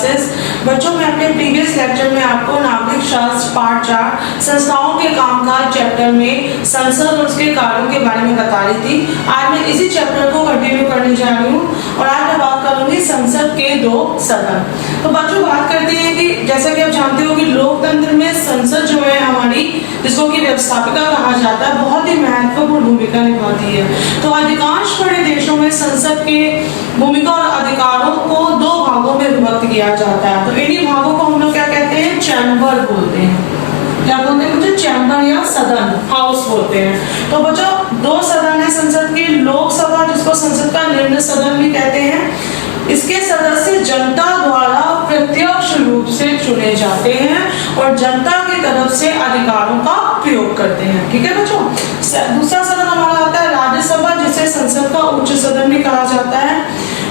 Classes. बच्चों, मैं अपने प्रीवियस लेक्चर में आपको नागरिक शास्त्र पार्ट 4 संस्थाओं के कामकाज चैप्टर में संसद और उसके कार्यों के बारे में बता रही थी। आज मैं इसी चैप्टर को कंटिन्यू करने जा रही हूँ और आज मैं बात करूंगी संसद के 2 सदन। तो बच्चों, बात करते हैं कि जैसा कि आप जानते हो कि लोकतंत्र में संसद जो है हमारी, जिसको कि व्यवस्थापिका कहा जाता है, बहुत ही महत्वपूर्ण भूमिका निभाती है। तो अधिकांश बड़े देशों में संसद के भूमिका और अधिकारों को 2 भागों में विभक्त किया जाता है। तो इन्हीं भागों को हम लोग क्या कहते हैं? चैम्बर बोलते हैं। क्या बोलते हैं बच्चों? चैम्बर या सदन, हाउस बोलते हैं। तो बच्चों, 2 सदन है संसद की। लोकसभा, जिसको संसद का निम्न सदन भी कहते हैं, इसके सदस्य जनता द्वारा प्रत्यक्ष रूप से चुने जाते हैं और जनता की तरफ से अधिकारों का प्रयोग करते हैं। ठीक है बच्चों। दूसरा सदन हमारा आता है राज्यसभा, जिसे संसद का उच्च सदन भी कहा जाता है।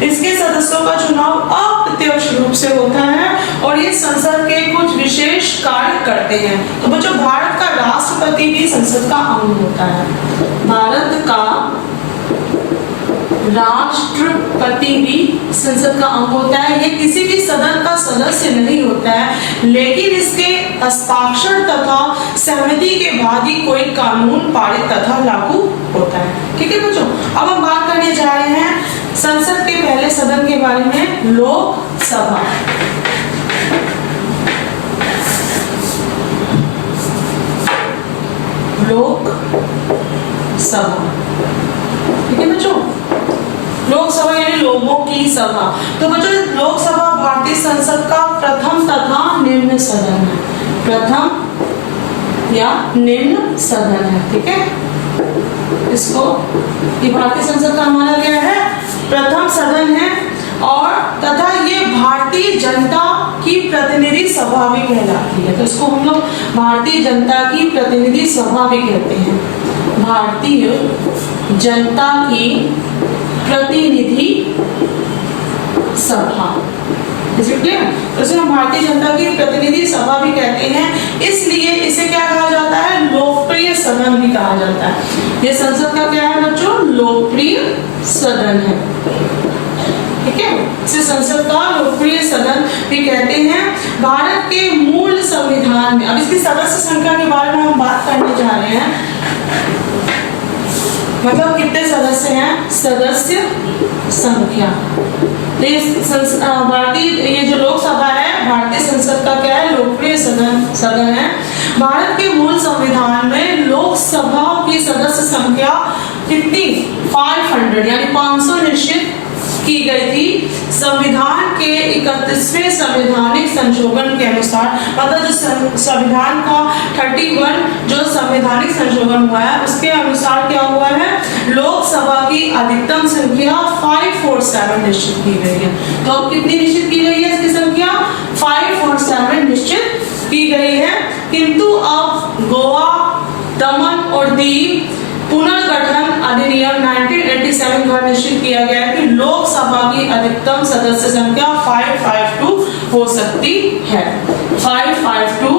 इसके सदस्यों का चुनाव अप्रत्यक्ष रूप से होता है और ये संसद के कुछ विशेष कार्य करते हैं। तो बच्चों, भारत का राष्ट्रपति भी संसद का अंग होता है। भारत का राष्ट्रपति भी संसद का अंग होता है। ये किसी भी सदन का सदस्य नहीं होता है, लेकिन इसके हस्ताक्षर तथा सहमति के बाद ही कोई कानून पारित तथा लागू होता है। ठीक है बच्चों। अब हम बात करने जा रहे हैं संसद के पहले सदन के बारे में, लोकसभा। लोकसभा, ठीक है बच्चों। लोकसभा यानी लोगों की सभा। तो बच्चों, लोकसभा भारतीय संसद का प्रथम तथा निम्न सदन है। प्रथम या निम्न सदन है। ठीक है, इसको ये भारतीय संसद का हमारा क्या है? प्रथम सदन है। और तथा ये भारतीय जनता की प्रतिनिधि सभा भी कहलाती है। तो इसको हम लोग भारतीय जनता की प्रतिनिधि सभा भी कहते हैं। भारतीय जनता की प्रतिनिधि सभा, तो इसे हम भारतीय जनता की प्रतिनिधि सभा भी कहते हैं। इसलिए इसे क्या कहा जाता है? लोकप्रिय सदन भी कहा जाता है। ये संसद का क्या है बच्चों? लोकप्रिय सदन है। ठीक है, इसे संसद का लोकप्रिय सदन भी कहते हैं। भारत के मूल संविधान में, अब इसकी सदस्य संख्या के बारे में हम बात करने जा रहे हैं। मतलब कितने सदस्य हैं? सदस्य संख्या। भारतीय ये जो लोकसभा है, भारतीय संसद का क्या है? लोकप्रिय सदन है। भारत के मूल संविधान में लोकसभा की सदस्य संख्या कितनी? 500 यानी 500 निश्चित की गई थी। संविधान के 31वें संवैधानिक संशोधन के अनुसार, मतलब जो संविधान का 31 जो संवैधानिक संशोधन हुआ है, उसके अनुसार क्या हुआ है? लोकसभा की अधिकतम संख्या 547 निश्चित की गई है। तो अब कितनी निश्चित की गई है? इसकी संख्या 547 निश्चित की गई है। किंतु अब गोवा, दमन और दीव पुनर्गठन अधिनियम 1987 द्वारा निश्चित किया गया है कि लोकसभा की अधिकतम सदस्य संख्या 552 हो सकती है। 552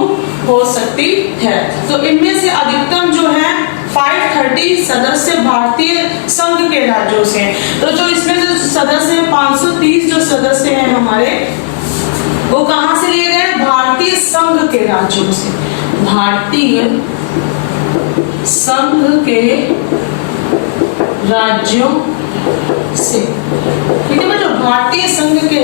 हो सकती है। तो इनमें से अधिकतम जो है 530 सदस्य भारतीय संघ के राज्यों से। तो जो इसमें जो सदस्य हैं, 530 जो सदस्य हैं हमारे, वो कहां से लिए गए? भारतीय संघ के राज्यों से। भारतीय संघ के राज्यों से। ठीक है बच्चों, भारतीय संघ के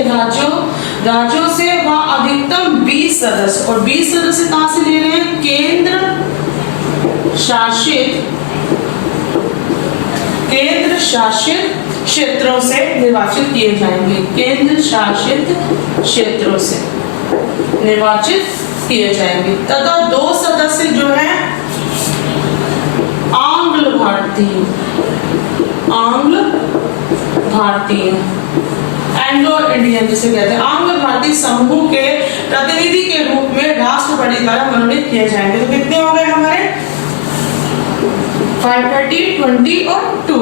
राज्यों से वह अधिकतम 20 सदस्य, और 20 सदस्य कहां से ले रहे हैं? केंद्र शासित क्षेत्रों से निर्वाचित किए जाएंगे। केंद्र शासित क्षेत्रों से निर्वाचित किए जाएंगे। तथा 2 सदस्य जो है आंग्ल भारतीय एंग्लो इंडियन जिसे कहते हैं, आंग्ल भारतीय समूह के प्रतिनिधि के रूप में राष्ट्रपति द्वारा मनोनीत किए जाएंगे। तो कितने हो गए हमारे? 530, 20 और 2,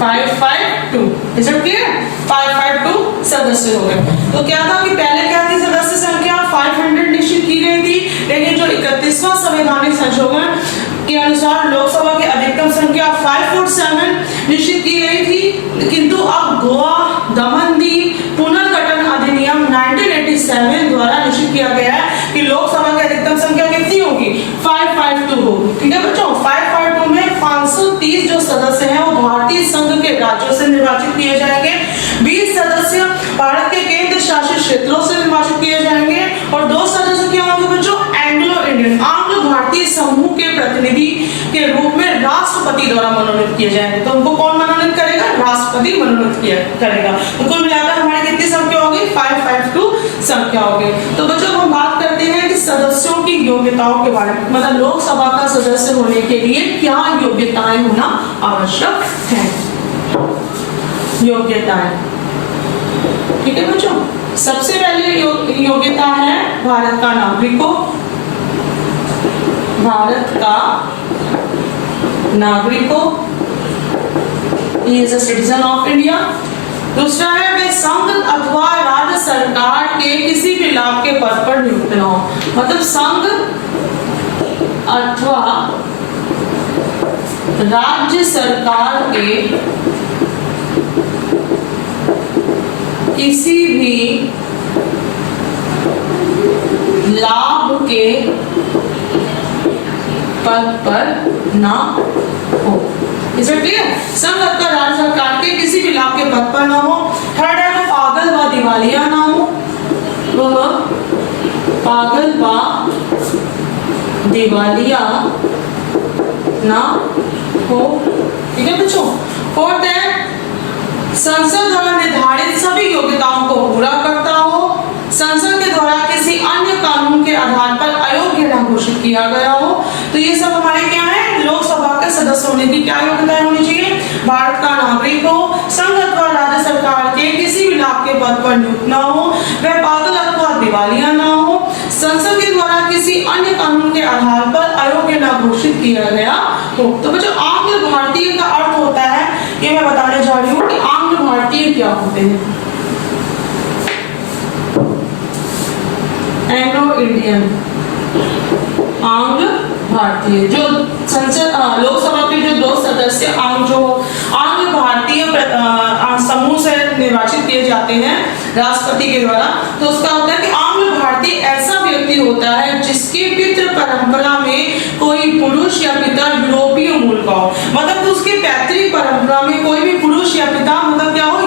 552। Is it clear? 552 सदस्य हो गए। तो क्या था कि पहले क्या थी? सदस्य संख्या 500 निश्चित की गई थी, लेकिन जो 31वां संवैधानिक संशोधन के अनुसार लोकसभा की अधिकतम संख्या 547 निश्चित की गई थी। किंतु अब गोवा, दमन, दीव पुनर्गठन 1987 द्वारा निश्चित किया गया है कि लोकसभा की अधिकतम संख्या कितनी होगी, 552 होगी। ठीक है बच्चों, 552 में 530 जो सदस्य हैं वो भारतीय संघ के राज्यों से निर्वाचित किए जाएंगे, 20 सदस्य भारत के केंद्र शासित क्षेत्रों से निर्वाचित किए जाएंगे और 2 सदस्य क्या होंगे बच्चों, एंग्लो इंडियन आंग्ल भारतीय समूह के प्रतिनिधि के रूप में राष्ट्रपति द्वारा मनोनीत किए जाएंगे। तो उनको कौन मनोनीत करेगा, राष्ट्रपति मनोनीत करेगा। उनको मिलाकर हमारी कितनी संख्या होगी, 552 संख्या होगी। तो बच्चों हम बात करते हैं कि सदस्यों की योग्यताओं के बारे में, मतलब लोकसभा का सदस्य होने के लिए क्या योग्यताएं होना आवश्यक है। योग्यताएं, ठीक है बच्चों, सबसे पहले योग्यता है भारत का नागरिक हो, भारत का नागरिक हो, he is a citizen of India। दूसरा है वे संघ अथवा राज्य सरकार के किसी भी लाभ के पद पर नियुक्त न हो, मतलब संघ अथवा राज्य सरकार के किसी भी लाभ के पद पर ना हो। इसे क्लियर, संघ अथवा राज्य सरकार के किसी भी लाभ के पद पर ना हो। थर्ड है वो पागल व दिवालिया ना हो, वह पागल व दिवालिया ना हो। ठीक है बच्चों। फोर्थ है संसद द्वारा निर्धारित सभी योग्यताओं को पूरा करता हो, संसद के द्वारा किसी अन्य कानून के आधार पर अयोग्य न घोषित किया गया हो। तो ये सब हमारे क्या है, लोकसभा के सदस्य होने की क्या योग्यताएं होनी चाहिए, भारत का नागरिक हो, संघ अथवा राज्य सरकार के किसी भी लाभ के पद पर नियुक्त न हो, वह पागल अथवा दिवालिया न हो, संसद के द्वारा किसी अन्य कानून के आधार पर अयोग्य न घोषित किया गया हो। तो बच्चों आंग्ल भारतीय का अर्थ होता है, ये मैं बताने जा रही हूँ कि आंग्ल भारतीय क्या होते हैं। एंग्लो इंडियन, आंग्ल भारतीय, जो संसद लोकसभा के जो 2 सदस्य आंग्ल भारतीय समूह से निर्वाचित किए जाते हैं राष्ट्रपति के द्वारा, तो उसका होता है कि आंग्ल भारतीय ऐसा व्यक्ति होता है जिसके पितृ परंपरा में कोई पुरुष या पिता यूरोपीय मूल का हो, मतलब उसकी पैतृक परंपरा में कोई भी पुरुष या पिता मतलब क्या हो,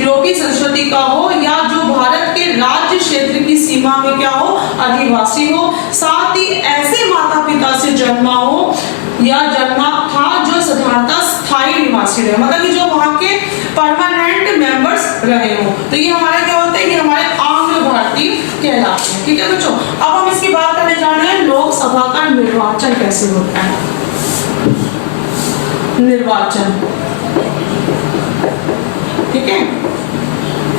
यूरोपीय संस्कृति का हो, या जो भारत के राज्य क्षेत्र की सीमा में क्या हो, आदिवासी हो, साथ ही ऐसे माता पिता से जन्मा हो या जन्मा था जो साधारणतः स्थायी निवासी रहे, मतलब जो वहां के परमानेंट मेंबर्स रहे हो। तो ये हमारा क्या होता है, ये हमारे आंग्ल भारतीय कहलाते हैं। ठीक है बच्चों, अब हम इसकी बात करने जा रहे हैं लोकसभा का निर्वाचन कैसे होता है। निर्वाचन, ठीक है,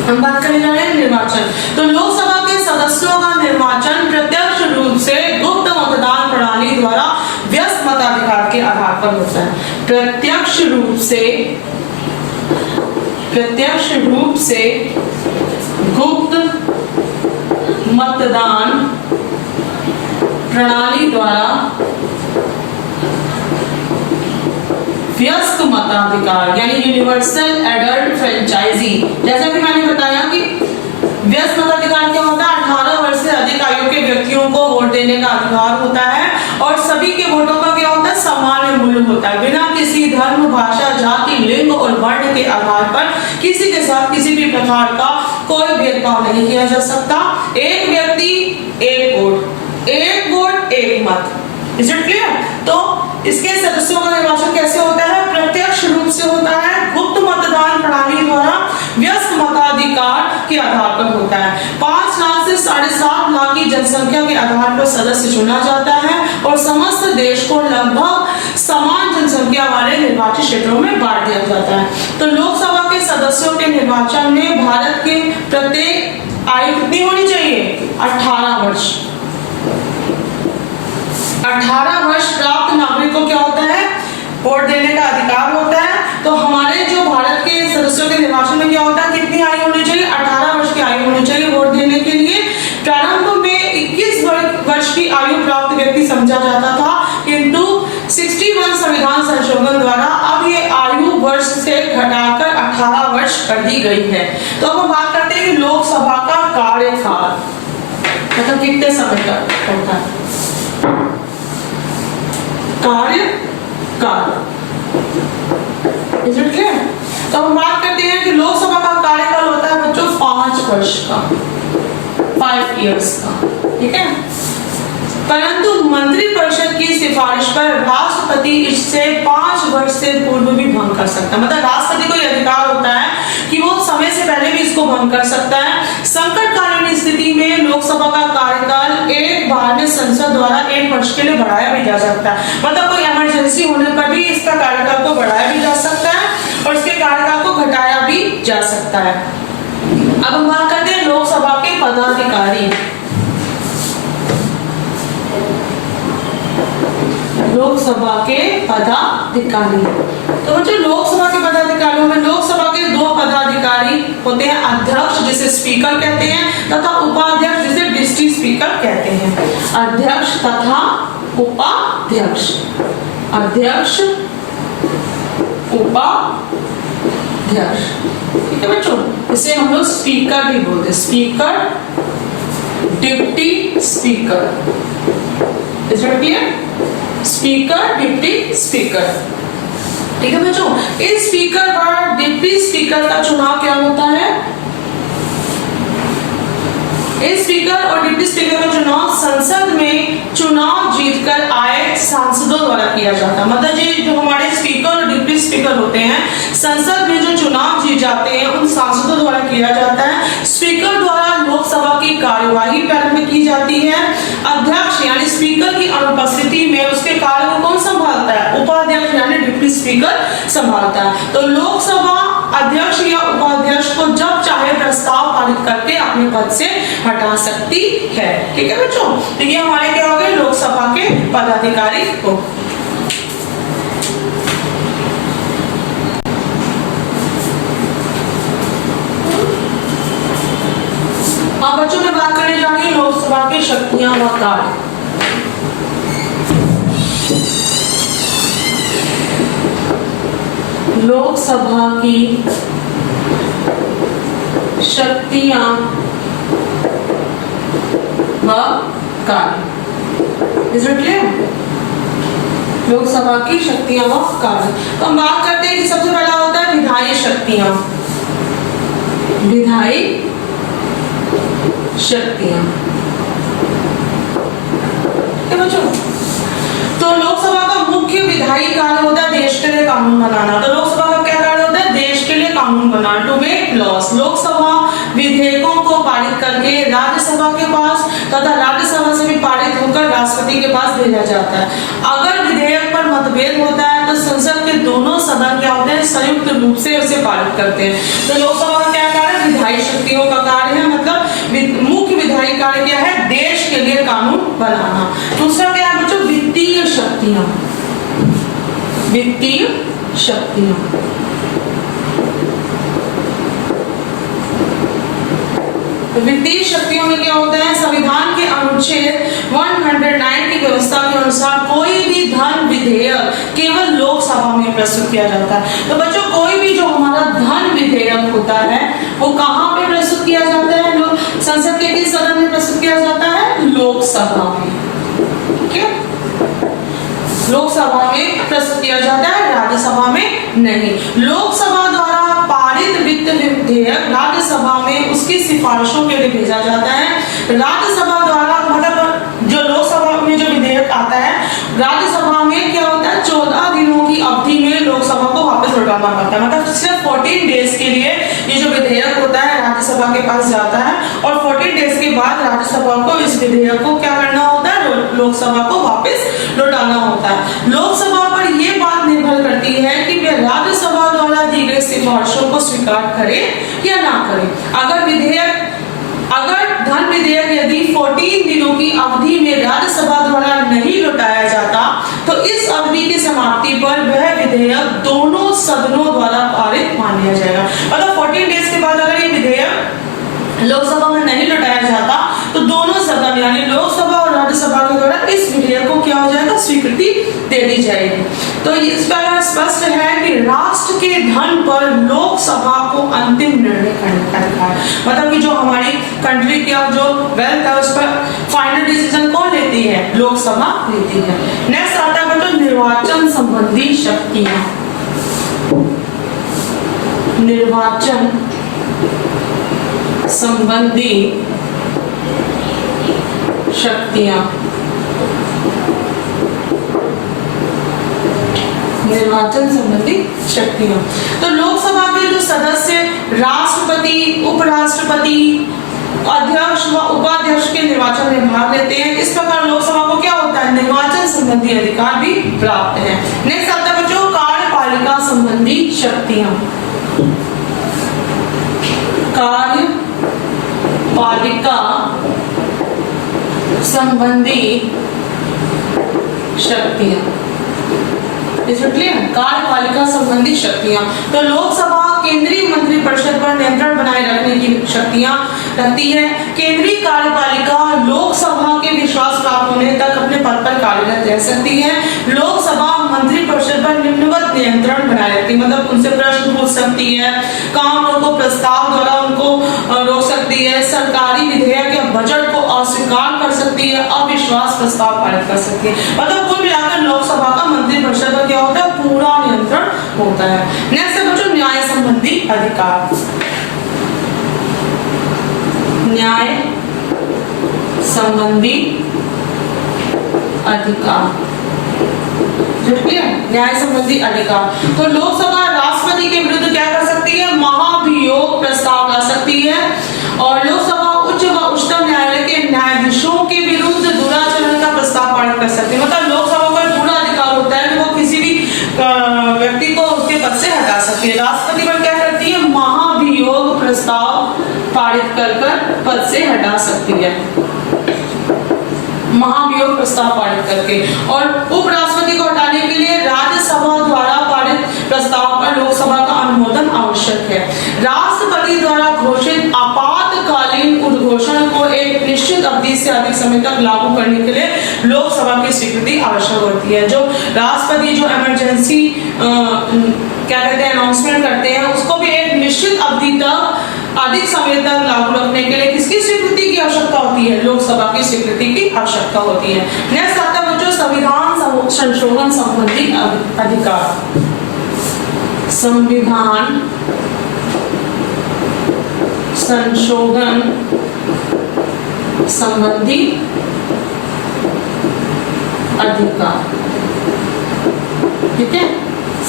हम बात करने जा रहे हैं निर्वाचन। तो लोकसभा के सदस्यों का निर्वाचन प्रत्यक्ष रूप से गुप्त मतदान प्रणाली द्वारा व्यस्त मताधिकार के आधार पर होता है। प्रत्यक्ष रूप से गुप्त मतदान प्रणाली द्वारा व्यस्त मताधिकार यानी यूनिवर्सल एडल्ट फ्रेंचाइजी, जैसा कि मैंने बताया कि व्यस्त मताधिकार क्या होता है, 18 वर्ष से अधिक आयु के व्यक्तियों को वोट देने का अधिकार होता है और सभी के वोटों का क्या होता है, समान मूल्य होता है, बिना किसी धर्म, भाषा, जाति, लिंग और वर्ण के आधार पर किसी के साथ किसी भी प्रकार का कोई भेदभाव नहीं किया जा सकता। एक व्यक्ति एक वोट, एक वोट एक मत। Is it clear? तो इसके सदस्यों का निर्वाचन कैसे होता है, प्रत्यक्ष रूप से होता है, गुप्त मतदान प्रणाली द्वारा व्यस्त मताधिकार के आधार पर होता है। 5 लाख से 7.5 लाख की जनसंख्या के आधार पर सदस्य चुना जाता है और समस्त देश को लगभग समान जनसंख्या वाले निर्वाचित क्षेत्रों में बांट दिया जाता है। तो लोकसभा के सदस्यों के निर्वाचन में भारत के प्रत्येक आयु कितनी होनी चाहिए, 18 वर्ष। 18 वर्ष प्राप्त नागरिक को क्या होता है, वोट देने का अधिकार होता है। तो हमारे जो भारत के सदस्यों के निर्वाचन में क्या होता है, कितनी आयु होनी चाहिए, 18 वर्ष की आयु होनी चाहिए वोट देने के लिए। प्रारंभ में 21 वर्ष की आयु प्राप्त व्यक्ति समझा जाता था, किंतु 61 संविधान संशोधन द्वारा अब ये आयु वर्ष से घटाकर 18 वर्ष कर दी गई है। तो अब हम बात करते हैं कि लोकसभा का कार्यकाल मतलब कितने समय का होता है। कार्यकाल इज इट क्लियर? तो हम बात करते हैं कि लोकसभा का कार्यकाल होता है बच्चों 5 वर्ष का, 5 इयर्स का, ठीक है। परंतु मंत्रिपरिषद की सिफारिश पर राष्ट्रपति इससे 5 वर्ष से पूर्व भी भंग कर सकता है। मतलब राष्ट्रपति को यह अधिकार होता है कि वो समय से पहले भी इसको भंग कर सकता है। संकटकालीन स्थिति में लोकसभा का कार्यकाल एक बार में संसद द्वारा 1 वर्ष के लिए बढ़ाया भी जा सकता है। मतलब कोई इमरजेंसी होने पर भी इसका कार्यकाल को बढ़ाया भी जा सकता है और इसके कार्यकाल को घटाया भी जा सकता है। अब हम बात करते हैं लोकसभा के पदाधिकारी। लोकसभा के पदाधिकारी, तो बच्चों लोकसभा के पदाधिकारियों में लोकसभा के 2 पदाधिकारी होते हैं, अध्यक्ष जिसे स्पीकर कहते हैं तथा उपाध्यक्ष जिसे डिप्टी स्पीकर कहते हैं। अध्यक्ष तथा उपाध्यक्ष, अध्यक्ष उपाध्यक्ष, ठीक है बच्चों। इसे हम लोग स्पीकर भी बोलते हैं, speaker deputy speaker, is it clear? Speaker deputy speaker, ठीक है बच्चों। इस स्पीकर और डिप्टी स्पीकर का चुनाव क्या होता है? इस स्पीकर और डिप्टी स्पीकर का चुनाव संसद में चुनाव जीतकर आए सांसदों द्वारा किया जाता है। मतलब ये जो हमारे स्पीकर और डिप्टी स्पीकर होते हैं संसद में जो चुनाव जीत जाते हैं उन सांसदों द्वारा किया जाता है। स्पीकर द्वारा लोकसभा की कार्यवाही प्रारंभ की जाती है। अध्यक्ष यानी स्पीकर की अनुपस्थिति में उसके कार्य को कौन संभालता है? उपाध्यक्ष यानी डिप्टी स्पीकर संभालता है। तो लोकसभा अध्यक्ष या उपाध्यक्ष को जब चाहे प्रस्ताव पारित करके अपने पद से हटा सकती है, ठीक है बच्चों। तो ये हमारे क्या हो गए लोकसभा के पदाधिकारी को। अब बच्चों में बात करने जा रही है लोकसभा की शक्तियां व कार्य। लोकसभा की शक्तियां व कार्य, इज इट क्लियर? लोकसभा की शक्तियां व कार्य। तो हम बात करते हैं कि सबसे पहला होता है विधायी शक्तियां, विधायी शक्तियां, ठीक है बच्चों। तो लोकसभा का मुख्य विधायी कार्य होता है देश के लिए कानून बनाना। तो लोकसभा का क्या कार्य होता है? देश के लिए कानून बनाना, टू मेक लॉस। लोकसभा विधेयकों को पारित करके राज्यसभा के पास तथा राज्यसभा से भी पारित होकर राष्ट्रपति के पास भेजा जाता है। अगर विधेयक पर मतभेद होता है तो संसद के दोनों सदन क्या होते हैं? संयुक्त रूप से उसे पारित करते हैं। तो लोकसभा का क्या कार्य है? विधायी शक्तियों का कार्य है। मतलब मुख्य विधायी कार्य क्या है? देश के लिए कानून बनाना। दूसरा क्या है बच्चों? वित्तीय शक्तियां, वित्तीय शक्तियां, वित्तीय शक्तियों में क्या होता है? संविधान के अनुच्छेद 109 की व्यवस्था के अनुसार कोई भी धन विधेयक केवल लोकसभा में प्रस्तुत किया जाता है। तो बच्चों कोई भी जो हमारा धन विधेयक होता है वो कहाँ पे प्रस्तुत किया जाता है? संसद के किस सदन में प्रस्तुत किया जाता है? लोकसभा में, ठीक है? लोकसभा में प्रस्तुत किया जाता है, राज्यसभा में नहीं। लोकसभा द्वारा पारित वित्त विधेयक राज्यसभा में उसकी सिफारिशों के लिए भेजा जाता है। राज्यसभा द्वारा मतलब जो लोकसभा में जो विधेयक आता है राज्यसभा में क्या होता है? 14 दिनों की अवधि में लोकसभा को वापस लौटाना पड़ता है। मतलब सिर्फ 14 डेज के लिए ये जो विधेयक होता है राज्यसभा के पास जाता है और 14 डेज के बाद राज्यसभा को इस विधेयक को क्या करना होता है? लोकसभा को वापस लौटाना होता है। लोकसभा पर यह बात निर्भर करती है कि वे राज्यसभा द्वारा दी गई सिफारिशों को स्वीकार करे या ना करे। अगर धन विधेयक यदि 14 दिनों की अवधि में राज्यसभा द्वारा नहीं लौटाया जाता तो इस अवधि की समाप्ति पर वह विधेयक दोनों सदनों द्वारा पारित मान लिया जाएगा। मतलब 14 डेज के बाद अगर ये विधेयक लोकसभा में नहीं लौटाया जाता तो दोनों सदन यानी लोकसभा और राज्यसभा के द्वारा इस विधेयक को क्या हो जाएगा? स्वीकृति दे दी जाएगी। तो इस पर स्पष्ट है कि राष्ट्र के धन पर लोकसभा को अंतिम निर्णय करने का अधिकार, मतलब कि जो हमारी कंट्री का जो वेल्थ है उस पर फाइनल डिसीजन कौन लेती है? लोकसभा लेती है। नेक्स्ट आता है बच्चों निर्वाचन संबंधी शक्तियां। निर्वाचन संबंधी शक्तियां, निर्वाचन संबंधी शक्तियां। तो लोकसभा के जो सदस्य राष्ट्रपति, उपराष्ट्रपति, अध्यक्ष व उपाध्यक्ष के निर्वाचन में भाग लेते हैं। इस प्रकार लोकसभा को क्या होता है? निर्वाचन संबंधी अधिकार भी प्राप्त है। नेक्स्ट आता है बच्चों कार्यपालिका संबंधी शक्तियां। कार्यपालिका संबंधी शक्तियां, कार्यपालिका संबंधी शक्तियां। तो लोकसभा केंद्रीय मंत्रिपरिषद पर नियंत्रण बनाए रखने की शक्तियां रखती है। केंद्रीय कार्यपालिका लोकसभा के विश्वास प्राप्त होने तक अपने पद पर कार्यरत रह सकती है। लोकसभा मंत्रिपरिषद पर निम्नवत नियंत्रण बनाए रखती है, मतलब उनसे प्रश्न पूछ सकती है, काम रोको प्रस्ताव द्वारा उनको रोक सकती है, सरकारी विधेयक या बजट को अस्वीकार कर सकती है, अविश्वास प्रस्ताव पारित कर सकती है। मतलब कुल मिलाकर लोकसभा का मंत्रिपरिषद का क्या होता है? पूरा नियंत्रण होता है। नेक्स्ट है बच्चों न्याय संबंधी अधिकार। न्याय संबंधी अधिकार, न्याय संबंधी अधिकार। तो लोकसभा राष्ट्रपति के विरुद्ध क्या कर सकती है? महाभियोग प्रस्ताव ला सकती है। और लोकसभा उच्च व उच्चतम न्यायालय के न्यायाधीशों के विरुद्ध दुराचरण का प्रस्ताव पारित कर सकती है। मतलब लोकसभा को पूरा अधिकार होता है कि वो किसी भी व्यक्ति को उसके पद से हटा सकती है। राष्ट्रपति पर क्या करती है? महाभियोग प्रस्ताव पारित कर पद से हटा सकती है, महाभियोग प्रस्ताव पारित करके। और उपराष्ट्रपति को हटाने के लिए राज्यसभा द्वारा पारित प्रस्ताव पर लोकसभा का अनुमोदन आवश्यक है। राष्ट्रपति द्वारा घोषित आपातकालीन उद्घोषण को एक निश्चित अवधि से अधिक समय तक लागू करने के लिए लोकसभा की स्वीकृति आवश्यक होती है। जो राष्ट्रपति जो इमरजेंसी क्या कहते हैं अनाउंसमेंट करते हैं, उसको भी एक निश्चित अवधि तक अधिक समय तक लागू रखने के लिए किसकी स्वीकृति की आवश्यकता होती है? लोकसभा की स्वीकृति की आवश्यकता होती है। नेक्स्ट आता है बच्चों संविधान संशोधन संबंधी अधिकार। संविधान संशोधन संबंधी अधिकार, ठीक है।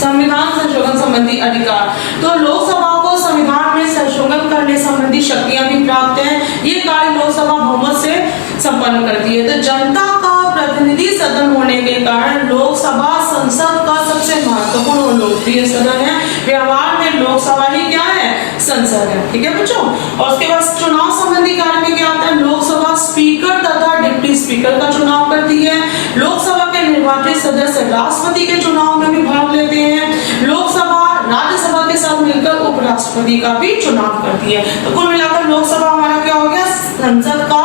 संविधान संशोधन संबंधी अधिकार। तो लोकसभा को संविधान में संशोधन करने संबंधी शक्तियां भी प्राप्त हैं। ये कार्य लोकसभा बहुमत से संपन्न करती है। तो जनता का प्रतिनिधि सदन होने के कारण लोकसभा संसद का सबसे महत्वपूर्ण और लोकप्रिय सदन है। व्यवहार में लोकसभा ही क्या है? संसद है, ठीक है बच्चों। और उसके बाद चुनाव संबंधी कार्य में क्या आता है? लोकसभा स्पीकर तथा डिप्टी स्पीकर का चुनाव करती है। लोकसभा के निर्वाचित सदस्य राष्ट्रपति के चुनाव में भी भाग लेते हैं। लोकसभा राज्यसभा के साथ मिलकर उपराष्ट्रपति का भी चुनाव करती है। तो कुल मिलाकर लोकसभा हमारा क्या हो गया? संसद का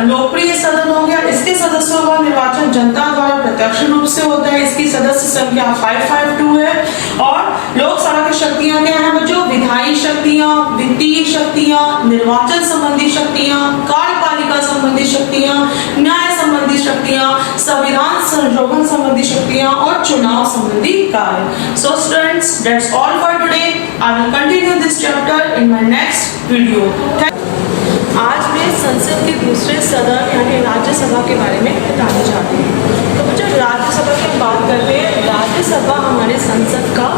लोकप्रिय सदन हो गया। इसके सदस्यों का निर्वाचन जनता द्वारा प्रत्यक्ष रूप से होता है। इसकी सदस्य संख्या 552 है। और लोकसभा की शक्तियां क्या है बच्चों? विधायी शक्तियां, वित्तीय शक्तियां, निर्वाचन संबंधी शक्तियां, कार्यपालिका संबंधी शक्तियां, न्याय संबंधी शक्तियां, संविधान संशोधन संबंधी शक्तियां और चुनाव संबंधी कार्य। So students, that's all for today. I will continue this chapter in my next video. आज मैं संसद के दूसरे सदन यानी राज्यसभा के बारे में बताना चाहती हूँ। तो बच्चों राज्यसभा की बात करते हैं। राज्यसभा हमारे संसद का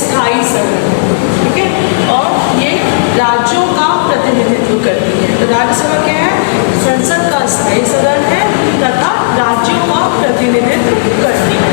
स्थायी सदन है, ठीक है। और ये राज्यों का प्रतिनिधित्व करती है। तो राज्यसभा क्या है? संसद का स्थायी सदन है तथा राज्यों का प्रतिनिधित्व करती है।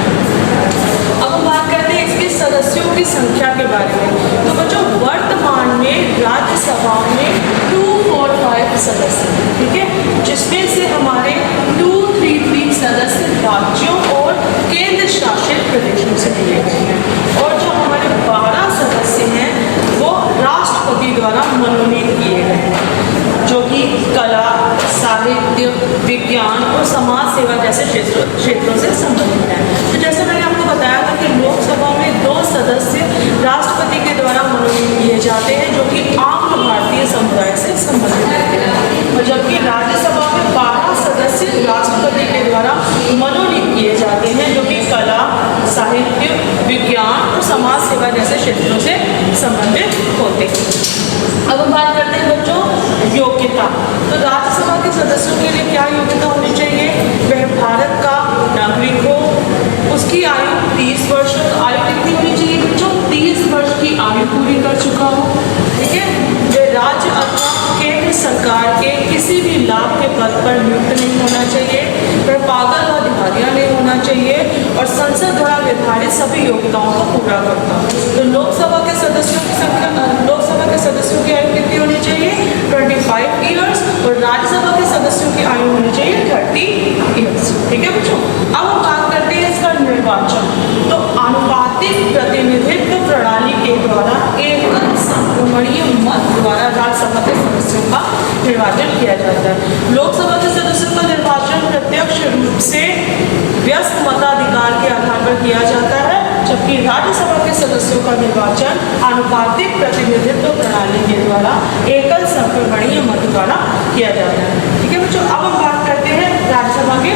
अब हम बात करते हैं इसके सदस्यों की संख्या के बारे में। तो बच्चों वर्तमान में राज्यसभा में 245 सदस्य, ठीक है, जिसमें से हमारे 233 सदस्य राज्यों और केंद्र शासित प्रदेशों से लिए गए हैं। और जो हमारे 12 सदस्य हैं वो राष्ट्रपति द्वारा मनोनीत किए गए हैं, जो कि कला, साहित्य, विज्ञान और समाज सेवा जैसे क्षेत्रों से संबंधित है। तो जैसे मैंने आपको बताया था कि लोक सदस्यों के लिए क्या योग्यता होनी चाहिए? वह भारत का नागरिक हो, उसकी आयु 30 वर्ष, आयु कितनी होनी चाहिए बच्चों? 30 वर्ष की आयु पूरी कर चुका हो, ठीक है। वह राज्य अथवा केंद्र सरकार के किसी भी लाभ के पद पर नियुक्त नहीं होना चाहिए, वह पागल व दिवालिया नहीं होना चाहिए और संसद द्वारा निर्धारित सभी योग्यताओं को पूरा करता है। तो लोकसभा के सदस्यों की संख्या, लोकसभा के सदस्यों की आयु कितनी होनी चाहिए? 25 ईयर्स और राज्यसभा के सदस्यों की आयु होनी चाहिए 30 ईयर्स, ठीक है बच्चों। अब हम बात करते हैं इसका निर्वाचन। तो आनुपातिक प्रतिनिधित्व प्रणाली के द्वारा एकल संक्रमणीय मत द्वारा राज्यसभा के सदस्यों का निर्वाचन किया जाता है। लोकसभा के सदस्यों का निर्वाचन प्रत्यक्ष रूप से व्यस्त मताधिकार के आधार पर किया जाता है, जबकि राज्यसभा के सदस्यों का निर्वाचन आनुपातिक प्रतिनिधित्व प्रणाली के द्वारा एकल संक्रमणीय मत द्वारा किया जाता है, ठीक है बच्चों। अब हम बात करते हैं राज्यसभा के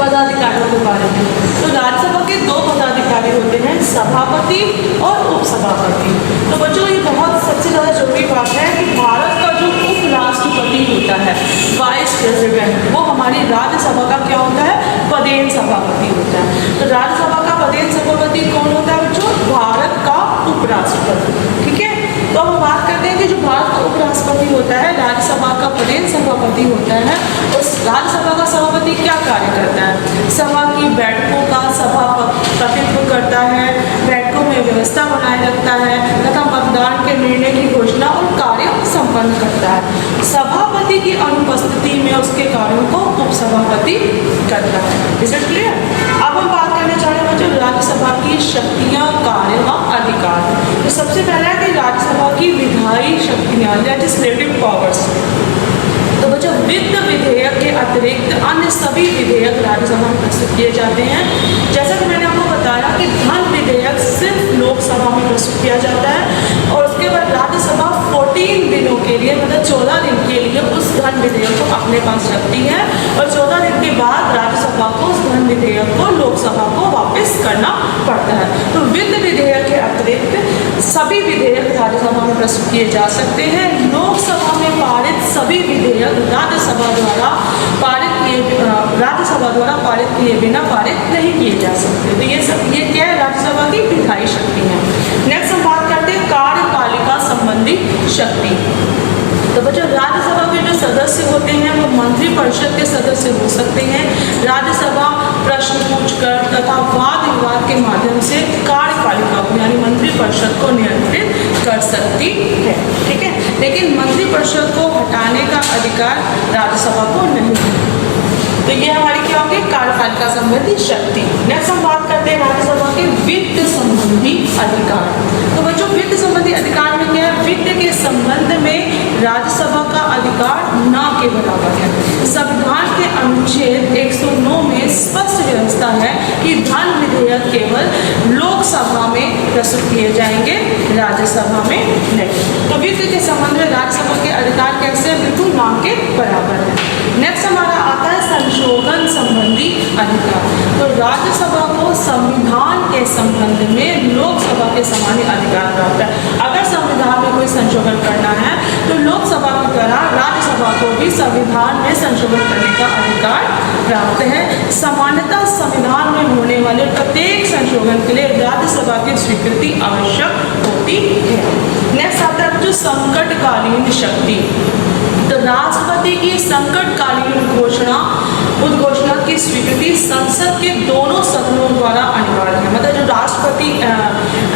पदाधिकारियों के बारे में। तो राज्यसभा के 2 पदाधिकारी होते हैं, सभापति और उपसभापति। तो बच्चों ये बहुत सबसे ज़्यादा जरूरी बात है कि भारत का जो उपराष्ट्रपति होता है, वाइस प्रेसिडेंट, वो हमारी राज्यसभा का क्या होता है? पदेन सभापति होता है। तो राज्यसभा का पदेन सभापति कौन होता है बच्चों? भारत का उपराष्ट्रपति, ठीक है। तो हम बात करते हैं कि जो भारत का उपराष्ट्रपति होता है, राज्यसभा का पदेन सभापति होता है, उस राज्यसभा का सभापति क्या कार्य करता है? सभा की बैठकों का सभापतित्व करता है, बैठकों में व्यवस्था बनाए रखता है तथा मतदान के निर्णय की घोषणा और कार्य संपन्न करता है। सभापति की अनुपस्थिति में उसके कार्यों को उपसभापति करता है। Is it clear? अब हम बात करने जा रहे हैं बच्चों राज्यसभा की शक्तियां, कार्य व अधिकार। तो सबसे पहला है कि राज्यसभा की विधायी शक्तियां, लेजिस्लेटिव पावर्स। तो बच्चों वित्त विधेयक के अतिरिक्त अन्य सभी विधेयक राज्यसभा में प्रस्तुत किए जाते हैं। जैसा कि मैंने आपको बताया कि धन विधेयक सिर्फ लोकसभा में प्रस्तुत किया जाता है और उसके बाद राज्यसभा 14 दिनों के लिए, मतलब 14 दिन के लिए उस धन विधेयक को अपने पास रखती है और 14 दिन के बाद राज्यसभा को उस धन विधेयक को लोकसभा को वापस करना पड़ता है। तो वित्त विधेयक के अतिरिक्त सभी विधेयक राज्यसभा में प्रस्तुत किए जा सकते हैं। लोकसभा में पारित सभी विधेयक राज्यसभा द्वारा पारित किए बिना पारित नहीं किए जा सकते। तो ये क्या है? राज्यसभा की विधायी शक्ति है। नेक्स्ट हम बात करते हैं कार्यपालिका संबंधी शक्ति। तो बच्चों राज्यसभा के जो सदस्य होते हैं वो मंत्रिपरिषद के सदस्य हो सकते हैं। राज्यसभा प्रश्न पूछकर तथा वाद विवाद के माध्यम से कार्यपालिका को यानी मंत्रिपरिषद को नियंत्रित कर सकती है, ठीक है। लेकिन मंत्रिपरिषद को हटाने का अधिकार राज्यसभा को नहीं है। तो ये हमारी क्या होगी? कार्यपालिका संबंधी शक्ति। नेक्स्ट हम बात करते हैं राज्यसभा के वित्त संबंधी अधिकार। तो बच्चों वित्त संबंधी अधिकार में क्या है? वित्त के संबंध में राज्यसभा का अधिकार न के बराबर है। संविधान के अनुच्छेद 109 में स्पष्ट व्यवस्था है कि धन विधेयक केवल लोकसभा में प्रस्तुत किए जाएंगे, राज्यसभा में नहीं। तो वित्त के संबंध में राज्यसभा के अधिकार कैसे? बिल्कुल न के बराबर है। नेक्स्ट हमारा आता है संशोधन संबंधी अधिकार। तो राज्यसभा को संविधान के संबंध में लोकसभा के समान ही अधिकार प्राप्त है। अगर संविधान में कोई संशोधन करना है तो लोकसभा की तरह राज्यसभा को भी संविधान में संशोधन करने का अधिकार प्राप्त है। सामान्यतः संविधान में होने वाले प्रत्येक संशोधन के लिए राज्यसभा की स्वीकृति आवश्यक होती है। नेक्स्ट आता है जो संकटकालीन शक्ति। तो राष्ट्रपति की संकटकालीन उद्घोषणा की स्वीकृति संसद के दोनों सदनों द्वारा अनिवार्य है। मतलब जो राष्ट्रपति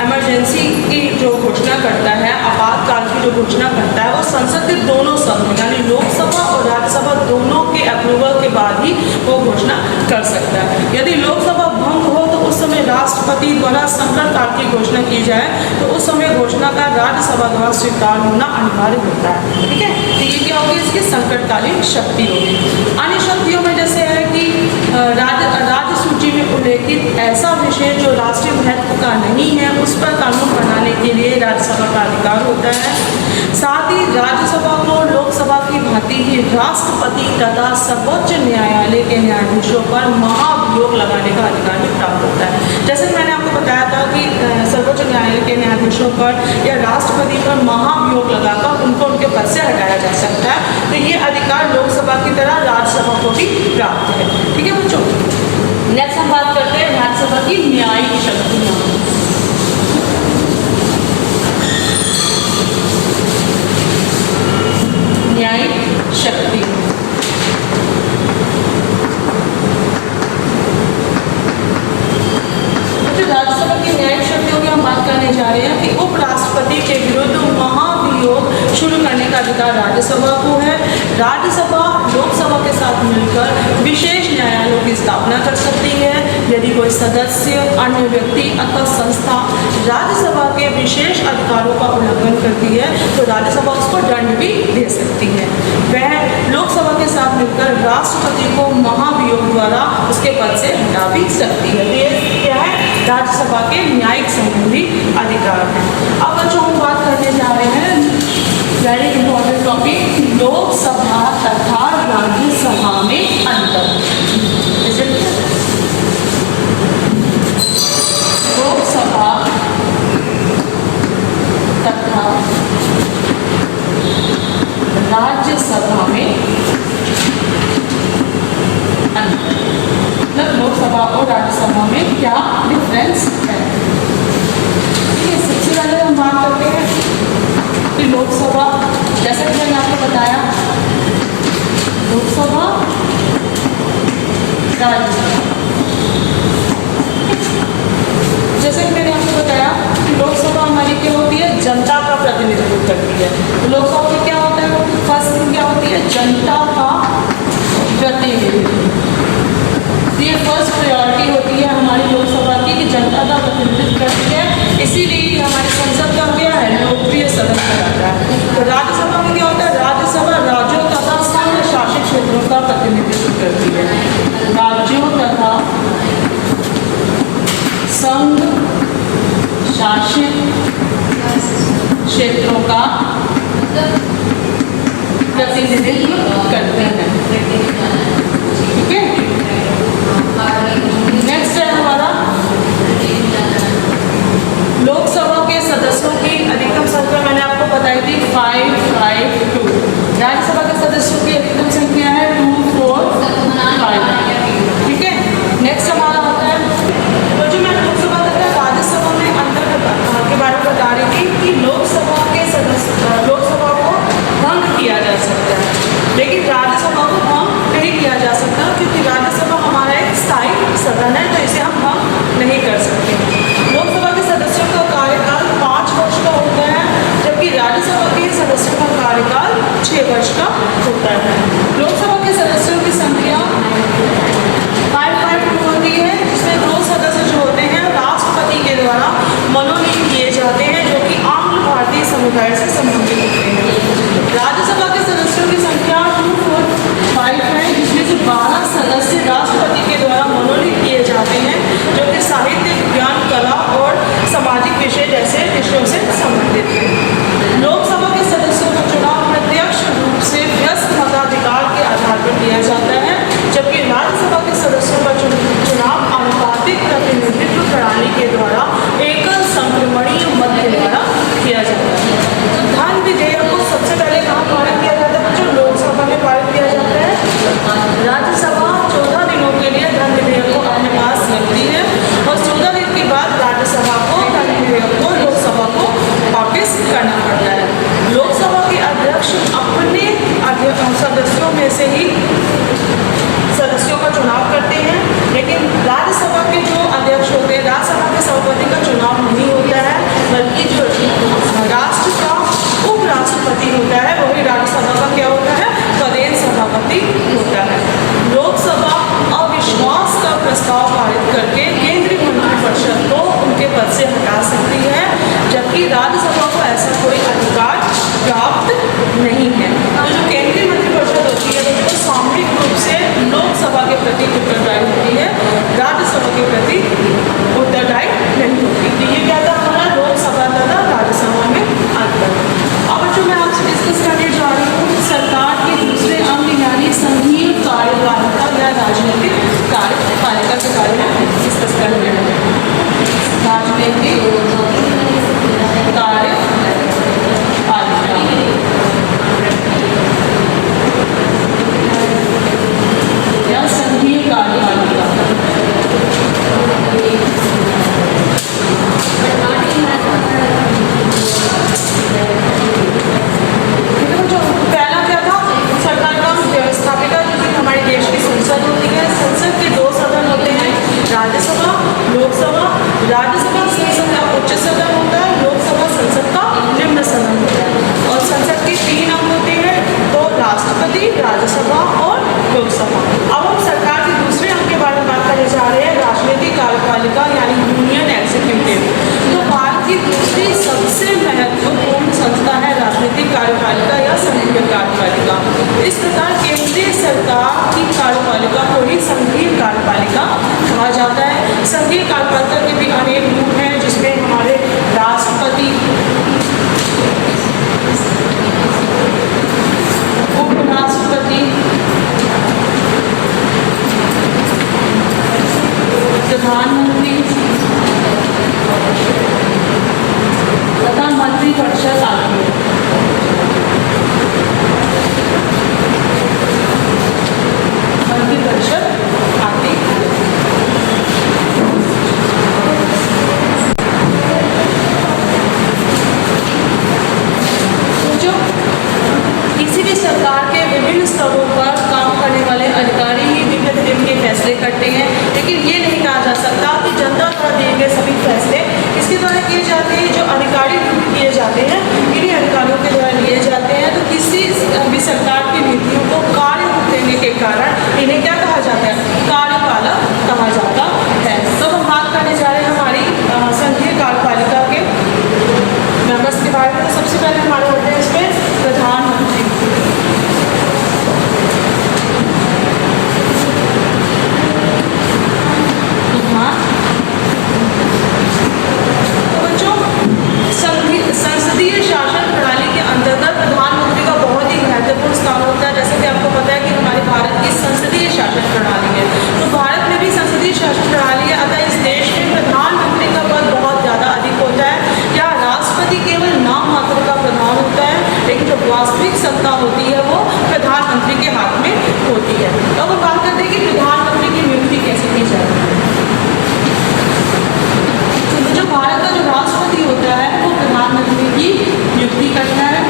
इमरजेंसी की जो घोषणा करता है, आपातकाल की जो घोषणा करता है, वो संसद के दोनों सदनों यानी लोकसभा और राज्यसभा दोनों के अप्रूवल के बाद ही वो घोषणा कर सकता है। यदि लोकसभा भंग हो तो उस समय राष्ट्रपति द्वारा संकटकाल की घोषणा की जाए तो उस समय घोषणा का राज्यसभा द्वारा स्वीकार होना अनिवार्य होता है, ठीक है। तो ये क्या होगी? इसकी संकटकालीन शक्ति होगी। अन्य शक्तियों में जैसे है कि राज्य सूची में उल्लेखित ऐसा विषय जो राष्ट्रीय महत्व का नहीं है उस पर कानून बनाने के लिए राज्यसभा का अधिकार होता है। साथ ही राज्यसभा को लोकसभा की भांति ही राष्ट्रपति तथा सर्वोच्च न्यायालय के न्यायाधीशों पर महाभियोग लगाने का अधिकार भी प्राप्त होता है। जैसे मैंने आपको बताया था कि सर्वोच्च न्यायालय के न्यायाधीशों पर या राष्ट्रपति पर महाभियोग लगाकर उनको उनके पद से हटाया जा सकता है। तो ये अधिकार लोकसभा की की तरह राज्यसभा को भी प्राप्त है। ठीक है बच्चों, नेक्स्ट हम बात करते हैं राज्यसभा की न्यायिक शक्तियाँ। न्यायिक शक्ति, राज्यसभा की न्यायिक शक्तियों की हम बात करने जा रहे हैं कि उपराष्ट्रपति के विरुद्ध महाभियोग शुरू करने का अधिकार राज्यसभा को है। राज्यसभा लोकसभा के साथ मिलकर विशेष न्यायालयों की स्थापना कर सकती है। यदि कोई सदस्य, अन्य व्यक्ति अथवा संस्था राज्यसभा के विशेष अधिकारों का उल्लंघन करती है तो राज्यसभा उसको दंड भी दे सकती है। वह लोकसभा के साथ मिलकर राष्ट्रपति को महाभियोग द्वारा उसके पद से हटा भी सकती है। ये क्या है? राज्यसभा के न्यायिक संबंधी अधिकार है। अब बच्चों हम बात करने जा रहे हैं वेरी इंपॉर्टेंट टॉपिक, लोकसभा तथा राज्यसभा में अंतर। लोकसभा तथा राज्यसभा में अंतर, मतलब लोकसभा और राज्यसभा में क्या डिफरेंस है। ठीक है, सबसे पहले हम बात करते हैं कि लोकसभा, जैसा कि मैंने आपको बताया, लोकसभा राज्यसभा, जैसे कि मैंने आपको बताया कि लोकसभा हमारी क्या होती है? जनता का प्रतिनिधित्व करती है। तो लोकसभा में क्या होता है? फर्स्ट क्या होती है? जनता का प्रतिनिधित्व। ये फर्स्ट प्रायोरिटी होती है हमारी लोकसभा की कि जनता का प्रतिनिधित्व करती है, इसीलिए हमारी संसद का क्या है? लोकप्रिय सदन कहलाता है। तो राज्यसभा में क्या होता है? राज्यसभा राज्यों तथा संघ शासित क्षेत्रों का प्रतिनिधित्व करती है। राज्यों तथा संघ शासित क्षेत्रों का प्रतिनिधित्व करते हैं। ठीक है, नेक्स्ट है हमारा लोकसभा के सदस्यों की अधिकतम संख्या, मैंने आपको बताई थी 552। राज्यसभा के सदस्यों की अधिकतम संख्या है 2, 4, लोकसभा, राज्यसभा संसद का उच्च सदन होता है, लोकसभा संसद का निम्न सदन होता है। और संसद के 3 अंग होते हैं, तो राष्ट्रपति, राज्यसभा और लोकसभा। अब हम सरकार के दूसरे अंग के बारे में बात करने जा रहे हैं, राजनीतिक कार्यपालिका यानी यूनियन एग्जीक्यूटिव। तो भारत की दूसरी सबसे महत्वपूर्ण संस्था है राजनीतिक कार्यपालिका या संघीय कार्यपालिका। इस प्रकार केंद्रीय सरकार की कार्यपालिका को ही संघीय कार्यपालिका कहा जाता है। संघीय कार्यपालिका के भी अनेक रूप हैं, जिसमें हमारे राष्ट्रपति, उपराष्ट्रपति, प्रधानमंत्री तथा मंत्रिपरिषद आदि। मंत्रिपरिषद आदि जो किसी भी सरकार के विभिन्न स्तरों पर काम करने वाले अधिकारी ही विभिन्न के फैसले करते हैं, लेकिन ये नहीं कहा जा सकता कि जनता द्वारा दिए गए सभी फैसले इसके द्वारा किए जाते हैं। जो अधिकारी किए जाते हैं, इन्हीं अधिकारियों के द्वारा लिए जाते हैं। तो किसी भी सरकार की नीतियों को कार्य रूप देने के कारण इन्हें क्या कहा जाता है? कार्यपालक कहा जाता है। तो हम बात करने जा रहे हैं हमारी संघीय कार्यपालिका के मेंबर्स के बारे में। सबसे पहले हमारे होते हैं इसमें प्रधानमंत्री। संसदीय शासन प्रणाली के अंतर्गत प्रधानमंत्री का बहुत ही महत्वपूर्ण स्थान होता है। जैसे कि आपको पता है कि हमारे भारत की संसदीय शासन प्रणाली है, तो भारत में भी संसदीय शासन प्रणाली है। अतः इस देश में प्रधानमंत्री का पद बहुत ज़्यादा अधिक होता है। या राष्ट्रपति केवल नाम मात्र का प्रधान होता है, लेकिन जो वास्तविक सत्ता होती है वो प्रधानमंत्री के हाथ में होती है। तो अब बात करते हैं कि प्रधानमंत्री की नियुक्ति कैसे की जाती है। तो जो भारत का जो राष्ट्रपति होता है वो प्रधानमंत्री की नियुक्ति करता है।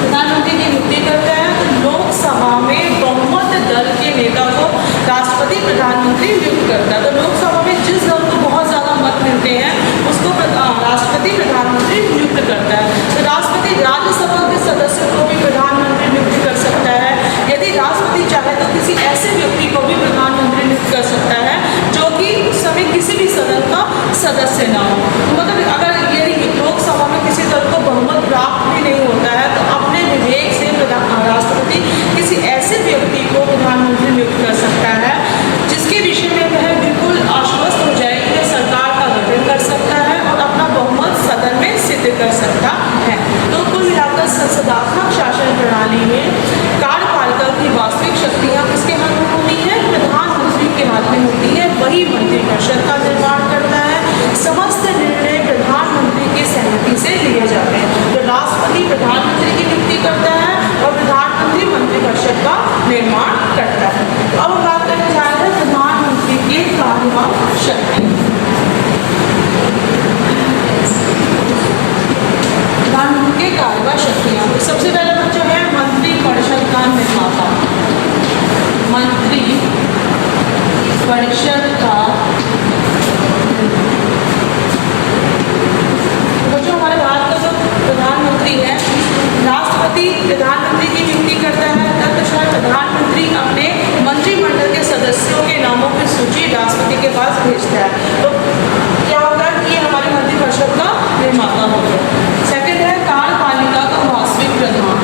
प्रधानमंत्री की नियुक्ति करता है, तो लोकसभा में बहुमत दल के नेता को राष्ट्रपति प्रधानमंत्री नियुक्त करता है। तो लोकसभा में जिस दल को बहुत ज़्यादा मत मिलते हैं उसको राष्ट्रपति प्रधानमंत्री नियुक्त करता है। तो राष्ट्रपति राज्यसभा के सदस्य को भी प्रधानमंत्री नियुक्त कर सकता है। यदि राष्ट्रपति चाहे तो किसी ऐसे व्यक्ति को भी प्रधानमंत्री नियुक्त कर सकता है जो कि उस समय किसी भी सदन का सदस्य ना हो। मतलब अगर यदि लोकसभा में किसी दल को बहुमत प्राप्त भी नहीं होता है तो अपने विवेक से राष्ट्रपति किसी ऐसे व्यक्ति को प्रधानमंत्री नियुक्त कर सकता है जिसके विषय में वह बिल्कुल आश्वस्त हो जाए कि वह सरकार का गठन कर सकता है और अपना बहुमत सदन में सिद्ध कर सकता है। तो कुल मिलाकर संसदात्मक शासन प्रणाली में कार्यपालिका की वास्तविक शक्तियाँ किसके हाथ में होती हैं? प्रधानमंत्री के हाथ में होती है। वही मंत्रिपरिषद का निर्माण करता है। समस्त निर्णय प्रधानमंत्री की सहमति से लिए जाते हैं। तो राष्ट्रपति प्रधानमंत्री की नियुक्ति करता है और प्रधानमंत्री मंत्रिपरिषद का निर्माण करता है। अब हम बात करने जा रहे हैं प्रधानमंत्री की कार्यवाहक शक्ति। प्रधानमंत्री की कार्यवाहक शक्तियाँ, सबसे पहले जो है मंत्रिपरिषद का निर्माता। मंत्रिपरिषद का जो हमारे भारत का जो प्रधानमंत्री है, राष्ट्रपति प्रधानमंत्री की नियुक्ति करता है। तत्पश्चात प्रधानमंत्री अपने मंत्रिमंडल के सदस्यों के नामों की सूची राष्ट्रपति के पास भेजता है। तो क्या होगा कि ये हमारे मंत्रिपरिषद का निर्माता हो गया। सेकंड है कार्यपालिका का वास्तविक प्रधान।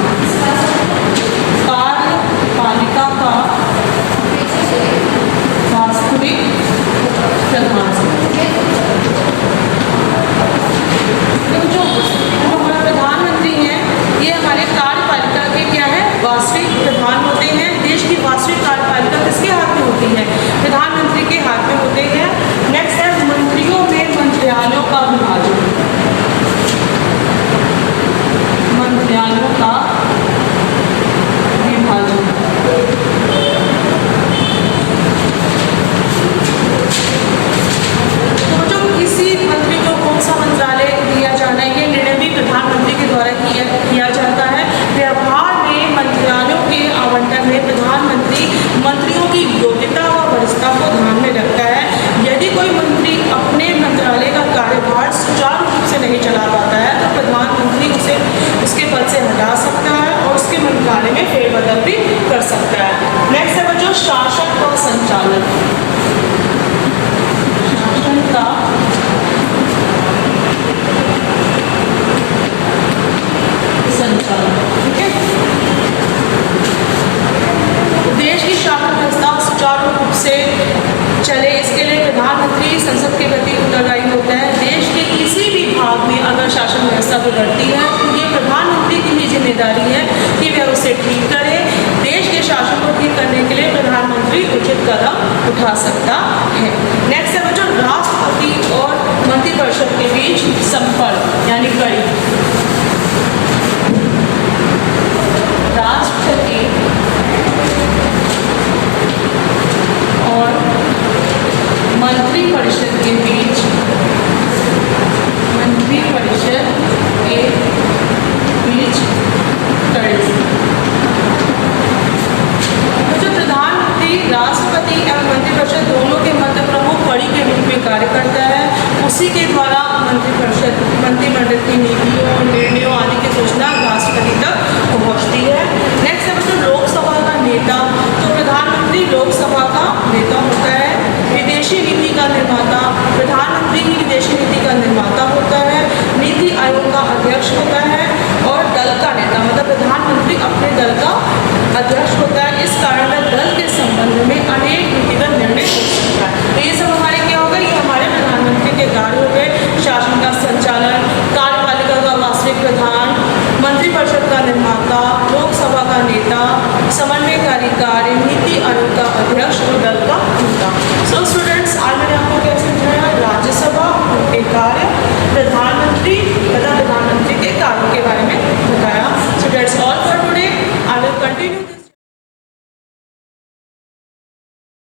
कार्यपालिका का वास्तविक संचालन, शासन का संचालन। ठीक है, देश की शासन व्यवस्था सुचारू रूप से चले, इसके लिए प्रधानमंत्री संसद के प्रति उत्तरदायी होता है। देश के किसी भी भाग में अगर शासन व्यवस्था बिगड़ती है तो ये प्रधानमंत्री की ही जिम्मेदारी है कि वह उसे ठीक करे। देश के शासन को ठीक करने के लिए प्रधानमंत्री उचित कदम उठा सकता है। नेक्स्ट है बच्चों, राष्ट्रपति और मंत्रिपरिषद के बीच संपर्क यानी कड़ी। राष्ट्रपति और मंत्रिपरिषद के बीच कड़ी। तो जो प्रधानमंत्री, राष्ट्रपति एवं मंत्रिपरिषद दोनों के मध्य प्रमुख कड़ी के रूप में कार्य करता है, उसी के द्वारा मंत्रिमंडल की नीतियों, निर्णयों आदि की सूचना राष्ट्रपति तक पहुंचती है। नेक्स्ट है बच्चों, लोकसभा का नेता। तो प्रधानमंत्री लोकसभा का नेता होता है। विदेशी नीति का निर्माता, प्रधानमंत्री ही विदेशी नीति का निर्माता होता है। नीति आयोग का अध्यक्ष होता है और दल का नेता मतलब प्रधानमंत्री अपने दल का अध्यक्ष होता है। इस कारण दल के संबंध में अनेक नीतिगत निर्णय हो सकता है। तो ये सब हमारे क्या हो गए, ये हमारे प्रधानमंत्री के कार्य हो गए। शासन का संचालन, कार्यपालिका का वास्तविक प्रधान, मंत्रिपरिषद का निर्माता, लोकसभा का नेता, समन्वयकारी कार्य, नीति आयोग का अध्यक्ष और दल का